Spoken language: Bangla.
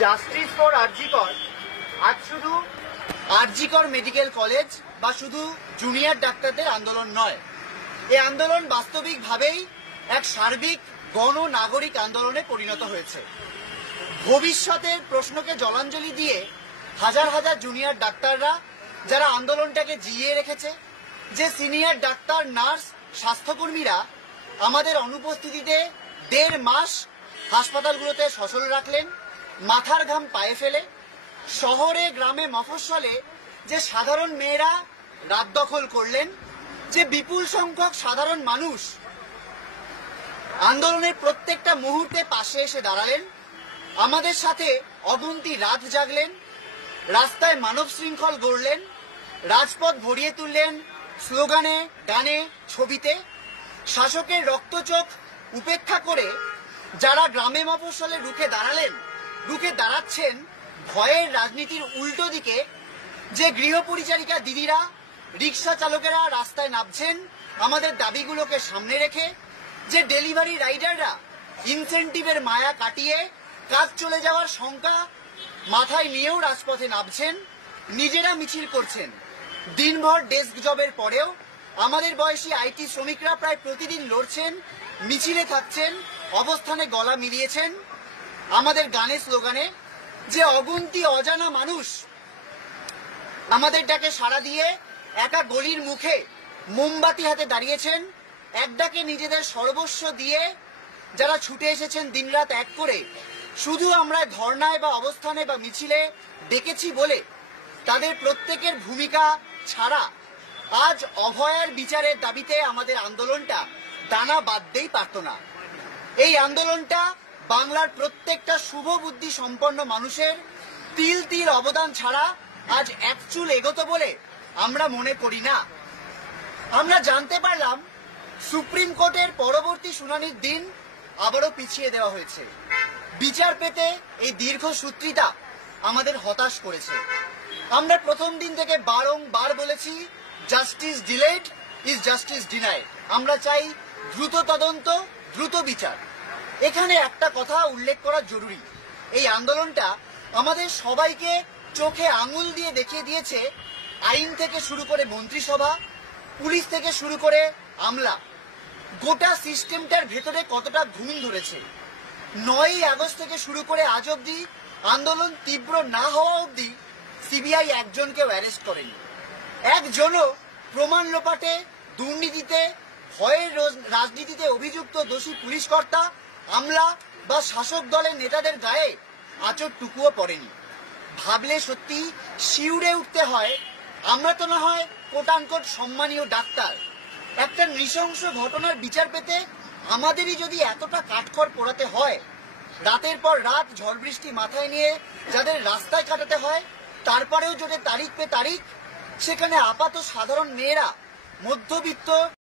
জাস্টিস ফর আরজিকর আজ শুধু আরজিকর মেডিকেল কলেজ বা শুধু জুনিয়র ডাক্তারদের আন্দোলন নয়, এই আন্দোলন বাস্তবিকভাবেই এক সার্বিক গণ নাগরিক আন্দোলনে পরিণত হয়েছে। ভবিষ্যতের প্রশ্নকে জলাঞ্জলি দিয়ে হাজার হাজার জুনিয়র ডাক্তাররা যারা আন্দোলনটাকে জিইয়ে রেখেছে, যে সিনিয়র ডাক্তার, নার্স, স্বাস্থ্যকর্মীরা আমাদের অনুপস্থিতিতে 1.5 মাস হাসপাতালগুলোতে সচল রাখলেন, মাথার ঘাম পায়ে ফেলে। শহরে, গ্রামে, মফস্বলে যে সাধারণ মেয়েরা রাত দখল করলেন, যে বিপুল সংখ্যক সাধারণ মানুষ আন্দোলনের প্রত্যেকটা মুহূর্তে পাশে এসে দাঁড়ালেন, আমাদের সাথে অগুন্তি রাত জাগলেন, রাস্তায় মানব শৃঙ্খল গড়লেন, রাজপথ ভরিয়ে তুললেন স্লোগানে, গানে, ছবিতে। শাসকের রক্তচোখ উপেক্ষা করে যারা গ্রামে মফস্বলে রুখে দাঁড়ালেন, রুখে দাঁড়াচ্ছেন ভয়ের রাজনীতির উল্টো দিকে, যে গৃহপরিচারিকা দিদিরা, রিক্সা চালকেরা রাস্তায় নামছেন আমাদের দাবিগুলোকে সামনে রেখে, যে ডেলিভারি রাইডাররা ইনসেন্টিভের মায়া কাটিয়ে কাজ চলে যাওয়ার শঙ্কা মাথায় নিয়েও রাজপথে নামছেন, নিজেরা মিছিল করছেন। দিনভর ডেস্ক জবের পরেও আমাদের বয়সী আইটি শ্রমিকরা প্রায় প্রতিদিন লড়ছেন, মিছিলে থাকছেন, অবস্থানে গলা মিলিয়েছেন আমাদের গানে, স্লোগানে। যে অগুন্তি অজানা মানুষ আমাদের ডাকে সাড়া দিয়ে একা গলির মুখে মোমবাতি হাতে দাঁড়িয়েছেন, এক ডাকে নিজেদের সর্বস্ব দিয়ে যারা ছুটে এসেছেন দিনরাত এক করে, শুধু আমরা ধর্নায় বা অবস্থানে বা মিছিলে ডেকেছি বলে তাদের প্রত্যেকের ভূমিকা ছাড়া আজ অভয়ার বিচারের দাবিতে আমাদের আন্দোলনটা দানা বাঁধতেই পারত না। এই আন্দোলনটা বাংলার প্রত্যেকটা শুভ বুদ্ধি সম্পন্ন মানুষের তিল তিল অবদান ছাড়া আজ এক চুল এগোতো বলে আমরা মনে করি না। আমরা জানতে পারলাম সুপ্রিম কোর্টের পরবর্তী শুনানির দিন আবারও পিছিয়ে দেওয়া হয়েছে। বিচার পেতে এই দীর্ঘসূত্রিতা আমাদের হতাশ করেছে। আমরা প্রথম দিন থেকে বারংবার বলেছি, justice delayed is justice denied. আমরা চাই দ্রুত তদন্ত, দ্রুত বিচার। এখানে একটা কথা উল্লেখ করা জরুরি, এই আন্দোলনটা আমাদের সবাইকে চোখে আঙুল দিয়ে দেখিয়ে দিয়েছে আইন থেকে শুরু করে মন্ত্রিসভা, পুলিশ থেকে শুরু করে আমলা, গোটা সিস্টেমটার ভেতরে কতটা ঘুম ধরেছে। 9ই আগস্ট থেকে শুরু করে আজ অব্দি আন্দোলন তীব্র না হওয়া অব্দি সিবিআই একজনকেও অ্যারেস্ট করেনি। একজনও প্রমাণ লোপাটে, দুর্নীতিতে, ভয়ের রাজনীতিতে অভিযুক্ত দোষী পুলিশ কর্তা, আমলা বা শাসক দলের নেতাদের গায়ে আঁচড়টুকুও পড়েনি। ভাবলে সত্যি শিউরে উঠতে হয়। আমরা তো না হয় কোটানকোট সম্মানীয় ডাক্তার, একটা নৃশংস ঘটনার বিচার পেতে আমাদেরই যদি এতটা কাঠখড় পোড়াতে হয়, রাতের পর রাত ঝড় বৃষ্টি মাথায় নিয়ে যাদের রাস্তায় কাটাতে হয়, তারপরেও যদি তারিখ পে তারিখ, সেখানে আপাত সাধারণ মেয়েরা, মধ্যবিত্ত